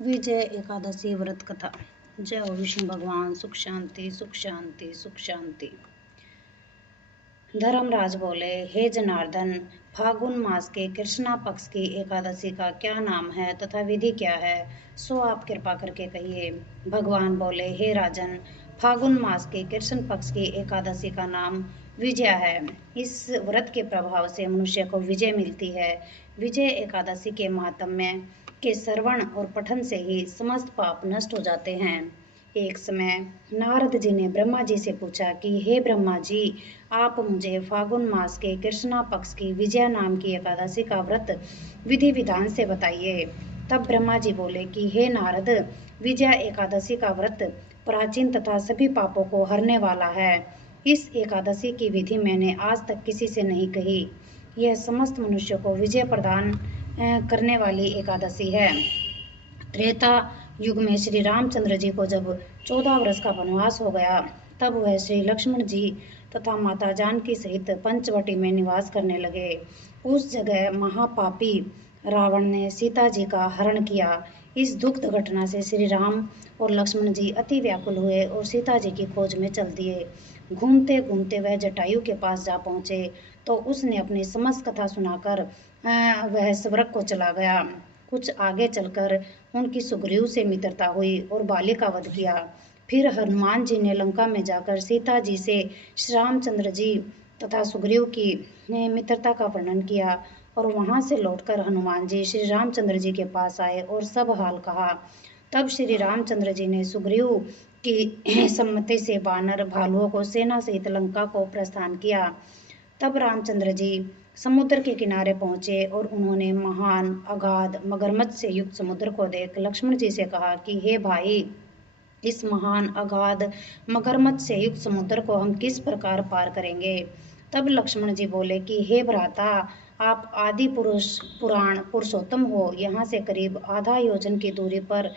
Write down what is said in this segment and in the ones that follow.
विजय एकादशी व्रत कथा। जय हो विष्णु भगवान। सुख शांति सुख शांति सुख शांति। धर्मराज बोले, हे जनार्दन, फागुन मास के कृष्णा पक्ष की एकादशी का क्या नाम है तथा विधि क्या है, सो आप कृपा करके कहिए। भगवान बोले, हे राजन, फागुन मास के कृष्ण पक्ष की एकादशी का नाम विजया है। इस व्रत के प्रभाव से मनुष्य को विजय मिलती है। विजय एकादशी के महात्म्य के श्रवण और पठन से ही समस्त पाप नष्ट हो जाते हैं। एक समय नारद जी ने ब्रह्मा जी से पूछा कि हे ब्रह्मा जी, आप मुझे फागुन मास के कृष्णा पक्ष की विजया नाम की एकादशी का व्रत विधि विधान से बताइए। तब ब्रह्मा जी बोले कि हे नारद, विजया एकादशी का व्रत प्राचीन तथा सभी पापों को हरने वाला है। इस एकादशी की विधि मैंने आज तक किसी से नहीं कही। यह समस्त मनुष्यों को विजय प्रदान करने वाली एकादशी है। त्रेता युग में श्री रामचंद्र जी को जब 14 वर्ष का वनवास हो गया, तब वह श्री लक्ष्मण जी तथा माता जानकी सहित पंचवटी में निवास करने लगे। उस जगह महापापी रावण ने सीता जी का हरण किया। इस दुखद घटना से श्री राम और लक्ष्मण जी अति व्याकुल हुए और सीता जी की खोज में चल दिए। घूमते घूमते वह जटायु के पास जा पहुंचे तो उसने अपनी समस्त कथा सुनाकर वह स्वर्ग को चला गया। कुछ आगे चलकर उनकी सुग्रीव से मित्रता हुई और बाली का वध किया। फिर हनुमान जी ने लंका में जाकर सीता जी से श्री रामचंद्र जी तथा सुग्रीव की मित्रता का वर्णन किया और वहां से लौटकर हनुमान जी श्री रामचंद्र जी के पास आए और सब हाल कहा। तब श्री रामचंद्र जी ने सुग्रीव की सम्मति से वानर भालुओं को सेना सहित लंका को प्रस्थान किया। तब रामचंद्र जी समुद्र के किनारे पहुंचे और उन्होंने महान अगाध मगरमच्छ से युक्त समुद्र को देख लक्ष्मण जी से कहा कि हे भाई, इस महान अगाध मगरमच्छ से युक्त समुद्र को हम किस प्रकार पार करेंगे। तब लक्ष्मण जी बोले कि हे भ्राता, आप आदि पुरुष पुराण पुरुषोत्तम हो। यहाँ से करीब आधा योजन की दूरी पर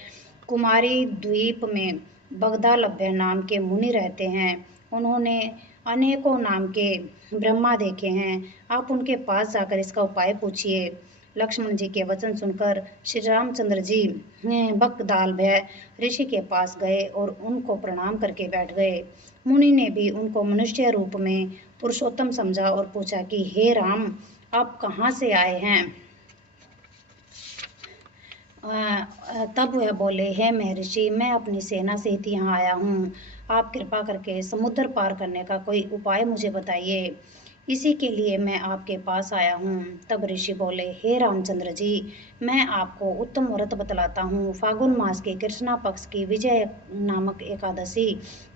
कुमारी द्वीप में बगदालभ्य नाम के मुनि रहते हैं। उन्होंने अनेकों नाम के ब्रह्मा देखे हैं। आप उनके पास जाकर इसका उपाय पूछिए। लक्ष्मण जी के वचन सुनकर श्री रामचंद्र जी बगदालभ्य ऋषि के पास गए और उनको प्रणाम करके बैठ गए। मुनि ने भी उनको मनुष्य रूप में पुरुषोत्तम समझा और पूछा कि हे राम, आप कहाँ से आए हैं। तब वह बोले, हे महर्षि, मैं अपनी सेना सहित यहाँ आया हूँ। आप कृपा करके समुद्र पार करने का कोई उपाय मुझे बताइए। इसी के लिए मैं आपके पास आया हूँ। तब ऋषि बोले, हे रामचंद्र जी, मैं आपको उत्तम व्रत बतलाता हूँ। फागुन मास के कृष्णा पक्ष की विजय नामक एकादशी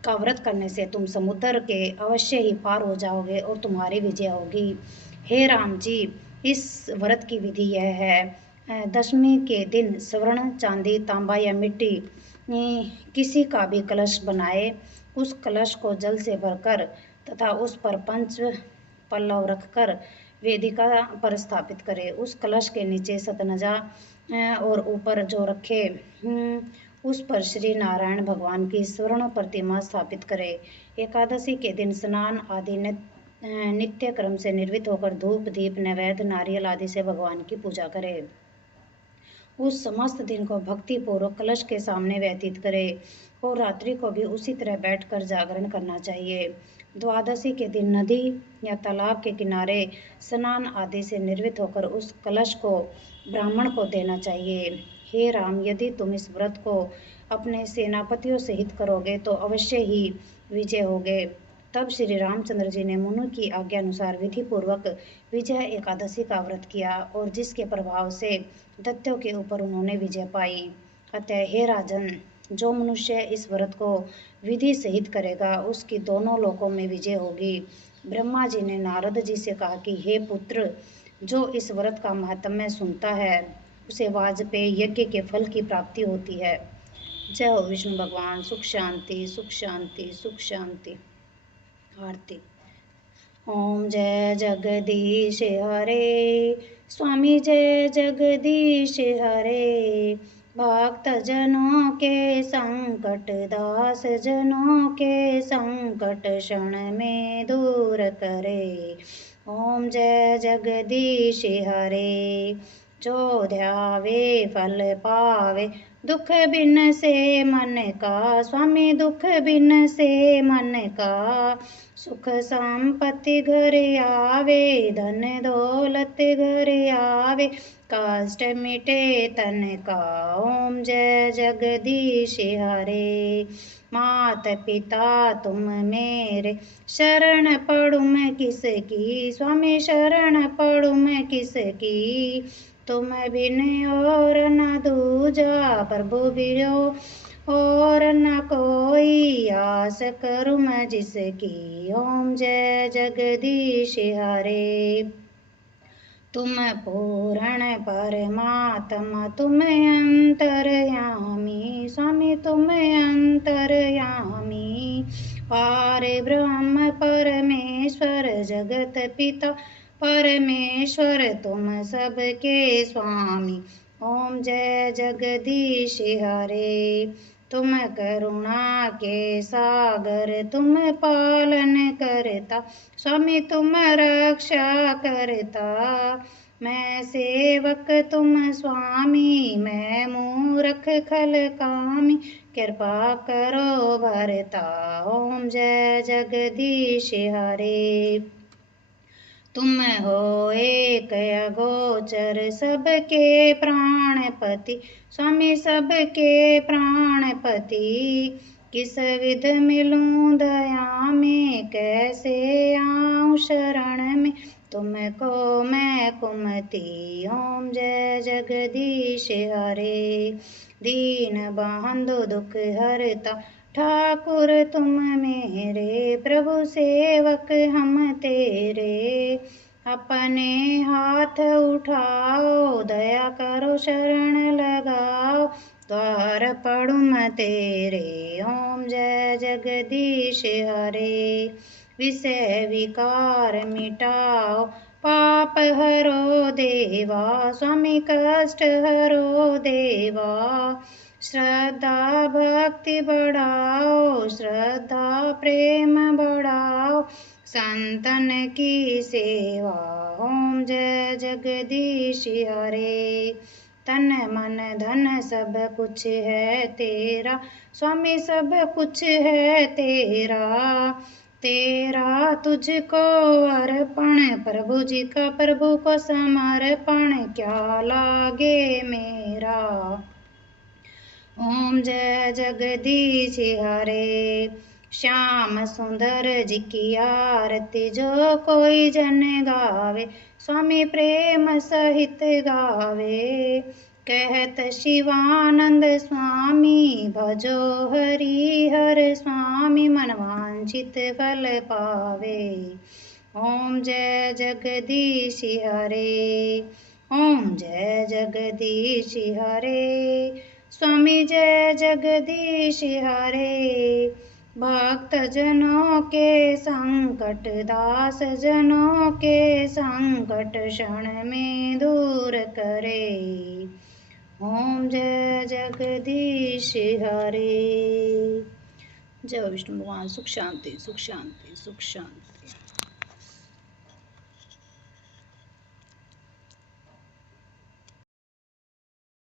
का व्रत करने से तुम समुद्र के अवश्य ही पार हो जाओगे और तुम्हारी विजय होगी। हे राम जी, इस व्रत की विधि यह है, दशमी के दिन स्वर्ण, चांदी, तांबा या मिट्टी किसी का भी कलश बनाए, उस कलश को जल से भरकर तथा उस पर पंच पल्लव रखकर वेदिका पर स्थापित करे। उस कलश के नीचे सतनजा और ऊपर जो रखे उस पर श्री नारायण भगवान की स्वर्ण प्रतिमा स्थापित करे। एकादशी के दिन स्नान आदि नित्य क्रम से निर्वित होकर धूप दीप नैवेद्य नारियल आदि से भगवान की पूजा करे। उस समस्त दिन को भक्ति पूर्वक कलश के सामने व्यतीत करे और रात्रि को भी उसी तरह बैठकर जागरण करना चाहिए। द्वादशी के दिन नदी या तालाब के किनारे स्नान आदि से निर्वित होकर उस कलश को ब्राह्मण को देना चाहिए। हे राम, यदि तुम इस व्रत को अपने सेनापतियों सहित करोगे तो अवश्य ही विजय होगे। तब श्री रामचंद्र जी ने मुनि की आज्ञा अनुसार विधि पूर्वक विजय एकादशी का व्रत किया और जिसके प्रभाव से दैत्यों के ऊपर उन्होंने विजय पाई। अतः हे राजन, जो मनुष्य इस व्रत को विधि सहित करेगा उसकी दोनों लोकों में विजय होगी। ब्रह्मा जी ने नारद जी से कहा कि हे पुत्र, जो इस व्रत का महात्म्य सुनता है उसे वाजपेय यज्ञ के फल की प्राप्ति होती है। जय हो विष्णु भगवान। सुख शांति सुख शांति सुख शांति। आरती। ओम जय जगदीश हरे, स्वामी जय जगदीश हरे। भक्त जनों के संकट, दास जनों के संकट क्षण में दूर करे। ओम जय जगदीश हरे। जो ध्यावे फल पावे, दुख बिन से मन का स्वामी, दुख बिन से मन का। सुख संपत्ति घर आवे, धन दौलत घर आवे, कष्ट मिटे तन का। ओम जय जगदीश हरे। मात पिता तुम मेरे, शरण पढ़ूं मैं किसकी स्वामी, शरण पढ़ूं मैं किसकी। तुम बिन और न दूजा प्रभु बिनो और न कोई, आस करूं मैं जिसकी। ओम जय जगदीश हरे। तुम पूर्ण परमात्मा, तुम अंतर्यामी स्वामी, तुम अंतर्यामी। पार ब्रह्म परमेश्वर जगत पिता परमेश्वर, तुम सबके स्वामी। ओम जय जगदीश हरे। तुम करुणा के सागर, तुम पालन करता स्वामी, तुम रक्षा करता। मैं सेवक तुम स्वामी, मैं मूर्ख खल कामी, कृपा करो भरता। ओम जय जगदीश हरे। तुम हो एक अगोचर, सबके प्राणपति स्वामी, सबके प्राणपति। किस विध मिलूं दया में, कैसे आऊं शरण में, तुमको मैं कुमति। ओम जय जगदीश हरे। दीन बंधु दुख हरता, ठाकुर तुम मेरे, प्रभु सेवक हम तेरे। अपने हाथ उठाओ, दया करो शरण लगाओ, द्वार पढ़ूं मैं तेरे। ओम जय जगदीश हरे। विषय विकार मिटाओ, पाप हरो देवा स्वामी, कष्ट हरो देवा। श्रद्धा भक्ति बढ़ाओ, श्रद्धा प्रेम बढ़ाओ, संतन की सेवा। ओम जय जगदीश हरे। तन मन धन सब कुछ है तेरा स्वामी, सब कुछ है तेरा। तेरा तुझको अर्पण, प्रभु जी का प्रभु को समर्पण, क्या लागे मेरा। ओम जय जगदीश हरे। श्याम सुंदर जी की आरती, जो कोई जन गावे स्वामी, प्रेम सहित गावे। कहत शिवानंद स्वामी, भजो हरि हर स्वामी, मन वांछित फल पावे। ओम जय जगदीश हरे। ओम जय जगदीश हरे। स्वामी जय जगदीश हरे। भक्त जनों के संकट, दास जनों के संकट, क्षण में दूर करे। ओम जय जगदीश हरे। जय विष्णु भगवान। सुख शांति, सुख शांति, सुख शांति।